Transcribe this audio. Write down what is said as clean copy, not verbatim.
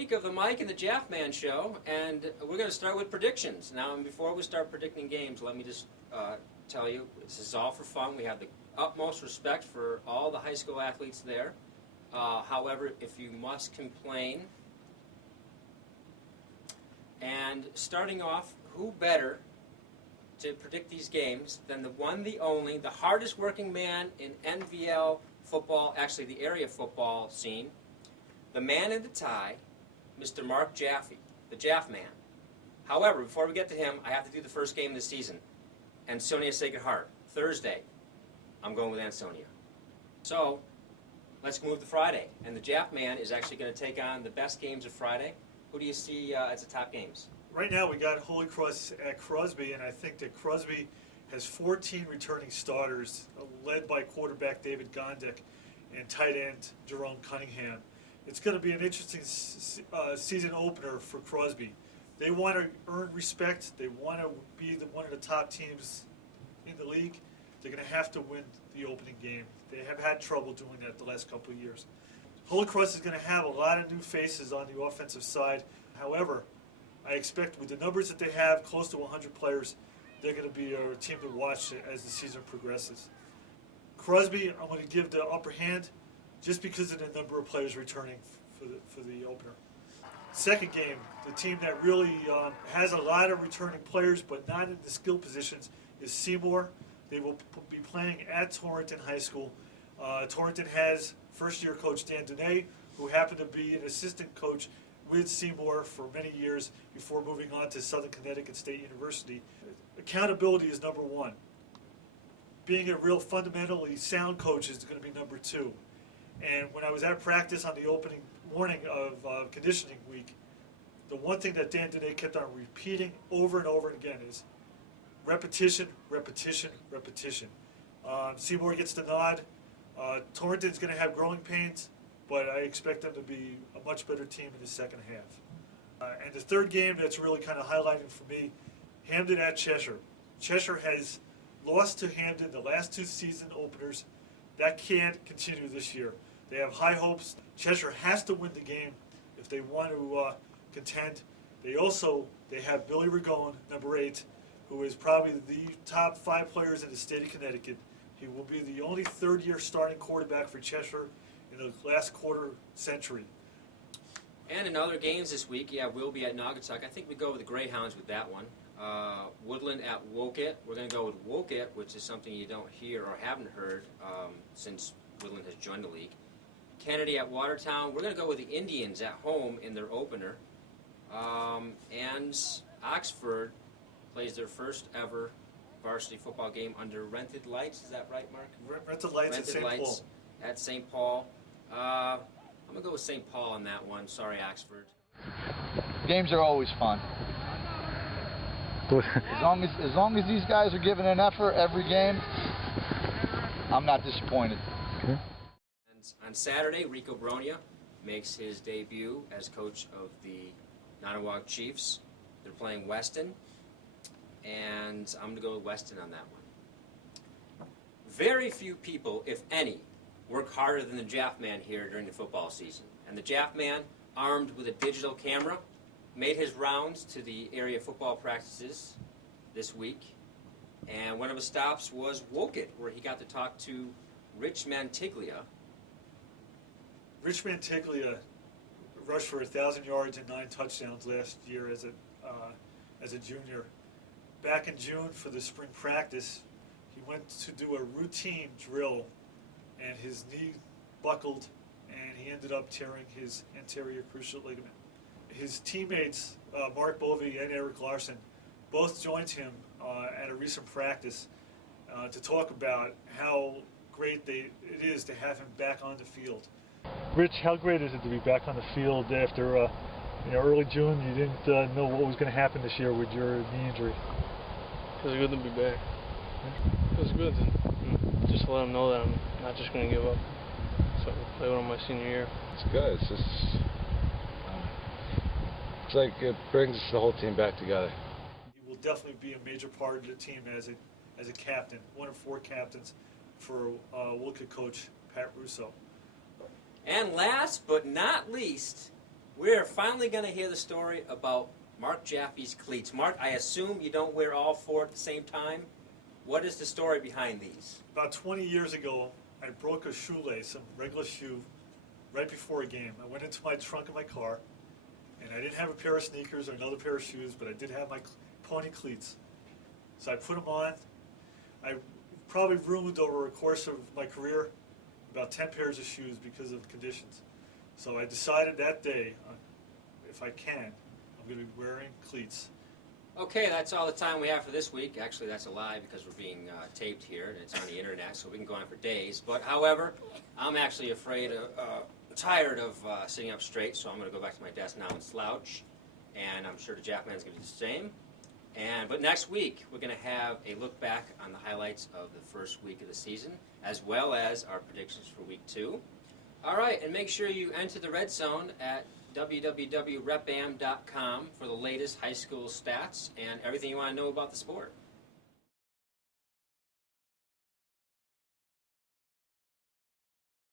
week of the Mike and the Jaffman show, and we're going to start with predictions. Now, and before we start predicting games, let me just tell you, this is all for fun. We have the utmost respect for all the high school athletes there. However, if you must complain, and starting off, who better to predict these games than the one, the only, the hardest working man in NVL football, actually the area football scene, the man in the tie, Mr. Mark Jaffe, the Jaffman. However, before we get to him, I have to do the first game of the season. Ansonia Sacred Heart, Thursday. I'm going with Ansonia. So, let's move to Friday. And the Jaffman is actually going to take on the best games of Friday. Who do you see as the top games? Right now we got Holy Cross at Crosby, and I think that Crosby has 14 returning starters, led by quarterback David Gondik and tight end Jerome Cunningham. It's going to be an interesting season opener for Crosby. They want to earn respect. They want to be one of the top teams in the league. They're going to have to win the opening game. They have had trouble doing that the last couple of years. Holy Cross is going to have a lot of new faces on the offensive side. However, I expect with the numbers that they have, close to 100 players, they're going to be a team to watch as the season progresses. Crosby, I'm going to give the upper hand just because of the number of players returning for the opener. Second game, the team that really has a lot of returning players but not in the skill positions is Seymour. They will be playing at Torrington High School. Torrington has first-year coach Dan Dunay, who happened to be an assistant coach with Seymour for many years before moving on to Southern Connecticut State University. Accountability is number one. Being a real fundamentally sound coach is going to be number two. And when I was at practice on the opening morning of conditioning week, the one thing that Dan Dunay kept on repeating over and over again is repetition, repetition, repetition. Seymour gets the nod. Torrington's going to have growing pains, but I expect them to be a much better team in the second half. And the third game that's really kind of highlighting for me, Hampden at Cheshire. Cheshire has lost to Hampden the last two season openers. That can't continue this year. They have high hopes. Cheshire has to win the game if they want to contend. They have Billy Ragone, number 8, who is probably the top 5 players in the state of Connecticut. He will be the only third-year starting quarterback for Cheshire in the last quarter century. And in other games this week, we'll be at Naugatuck. I think we go with the Greyhounds with that one. Woodland at Woket. We're going to go with Woket, which is something you don't hear or haven't heard since Woodland has joined the league. Kennedy at Watertown. We're going to go with the Indians at home in their opener. And Oxford plays their first ever varsity football game under rented lights. Is that right, Mark? Rented lights at St. Paul. At St. Paul. I'm going to go with St. Paul on that one. Sorry, Oxford. Games are always fun. As long as these guys are giving an effort every game, I'm not disappointed. Okay. And on Saturday, Rico Bronia makes his debut as coach of the Nottawag Chiefs. They're playing Weston, and I'm going to go with Weston on that one. Very few people, if any, work harder than the Jaffman here during the football season. And the Jaffman, armed with a digital camera, made his rounds to the area football practices this week. And one of his stops was Woket, where he got to talk to Rich Mantiglia. Rich Mantiglia rushed for 1,000 yards and 9 touchdowns last year as a junior. Back in June for the spring practice, he went to do a routine drill, and his knee buckled, and he ended up tearing his anterior cruciate ligament. His teammates, Mark Bovey and Eric Larson, both joined him at a recent practice to talk about how great it is to have him back on the field. Rich, how great is it to be back on the field after early June? You didn't know what was going to happen this year with your knee injury. Feels good to be back. Feels good to just let them know that I'm not just going to give up. So I play one of my senior year. It's good. It's just it's like it brings the whole team back together. He will definitely be a major part of the team as a captain, one of 4 captains for Woket coach Pat Russo. And last but not least, We're finally going to hear the story about Mark Jaffe's cleats. Mark, I assume you don't wear all four at the same time. What is the story behind these? About 20 years ago, I broke a shoelace, a regular shoe, right before a game. I went into my trunk of my car, and I didn't have a pair of sneakers or another pair of shoes, but I did have my pony cleats. So I put them on. I probably ruined over the course of my career about 10 pairs of shoes because of conditions. So I decided that day, if I can, I'm going to be wearing cleats. Okay, that's all the time we have for this week. Actually, that's a lie because we're being taped here and it's on the internet, so we can go on for days. But however, I'm actually tired of sitting up straight, so I'm going to go back to my desk now and slouch. And I'm sure the Jaffman's going to do the same. But next week, we're going to have a look back on the highlights of the first week of the season, as well as our predictions for week 2. All right, and make sure you enter the Red Zone at www.repam.com for the latest high school stats and everything you want to know about the sport.